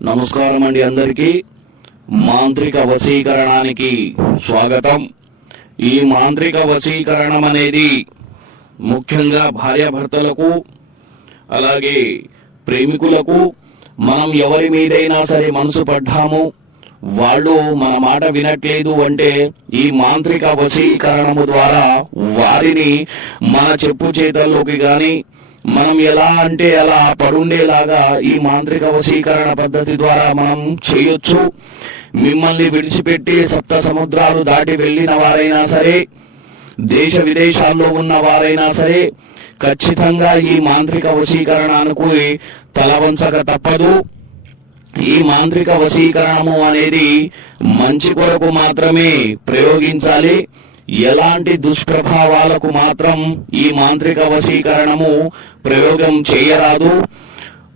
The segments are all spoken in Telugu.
నమస్కారం అండి అందరికీ. మాంత్రిక వశీకరణానికి స్వాగతం. ఈ మాంత్రిక వశీకరణం అనేది ముఖ్యంగా భార్యాభర్తలకు అలాగే ప్రేమికులకు మనం ఎవరి మీదైనా సరే మనసు పడ్డాము వాళ్ళు మన మాట వినట్లేదు అంటే ఈ మాంత్రిక వశీకరణము ద్వారా వారిని మన చెప్పు చేతల్లోకి కానీ మనం ఎలా అంటే అలా పడుండేలాగా ఈ మాంత్రిక వశీకరణ పద్ధతి ద్వారా మనం చేయొచ్చు. మిమ్మల్ని విడిచిపెట్టి సప్త సముద్రాలు దాటి వెళ్ళిన వారైనా సరే దేశ విదేశాల్లో ఉన్న వారైనా సరే ఖచ్చితంగా ఈ మాంత్రిక వశీకరణకు తల వంచక తప్పదు. ఈ మాంత్రిక వశీకరణము అనేది మంచి కొరకు మాత్రమే ప్రయోగించాలి. ఎలాంటి దుష్ప్రభావాలకు మాత్రం ఈ మాంత్రిక వశీకరణము ప్రయోగం చేయరాదు.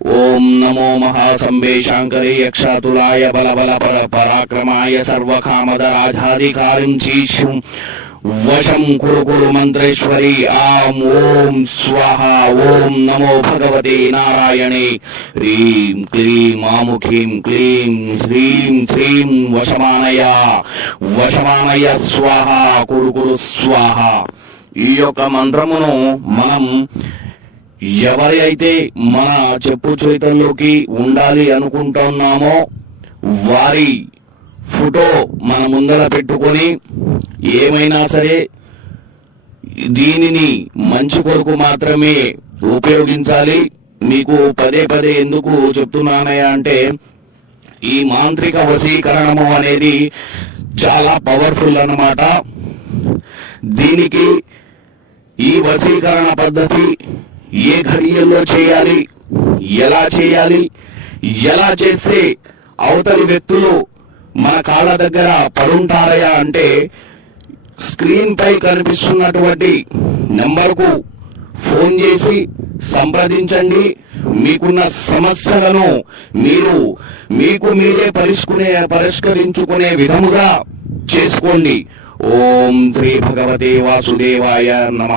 ఓం నమో మహాసంబే శాంకరే యక్షాతులాయ బల బల పర పరాక్రమాయ సర్వకామద రాజాధికారిం చీష్యం. వశం కురు కురు మంత్రేశ్వరి ఆం ఓం స్వాహ ఓం నమో భగవతే నారాయణే. హ్రీం క్లీం ఆముఖీం క్లీం హ్రీం శ్రీం వశమానయ. వశమానయ స్వాహ కురు కురు స్వాహ. ఈ యొక్క మంత్రమును మనం ఎవరి అయితే మన చెప్పు చేతల్లోకి ఉండాలి అనుకుంటున్నామో వారి ఫోటో మన ముందర పెట్టుకొని ఏమైనా సరే దీనిని మంచి కొరకు మాత్రమే ఉపయోగించాలి. మీకు పదే పదే ఎందుకు చెప్తున్నానయ్యా అంటే ఈ మాంత్రిక వశీకరణము అనేది చాలా పవర్ఫుల్ అన్నమాట. దీనికి ఈ వశీకరణ పద్ధతి ఏ ఘడియల్లో చేయాలి? ఎలా చేయాలి? ఎలా చేస్తే అవతలి వ్యక్తులు మన కాళ్ళ దగ్గర పడుంటారయా అంటే స్క్రీన్ పై కనిపిస్తున్నటువంటి నెంబర్కు ఫోన్ చేసి సంప్రదించండి. మీకున్న సమస్యలను మీరు మీకు మీరే పరిష్కునే పరిష్కరించుకునే విధముగా చేసుకోండి. ఓం శ్రీ భగవతే వాసుదేవాయ నమ.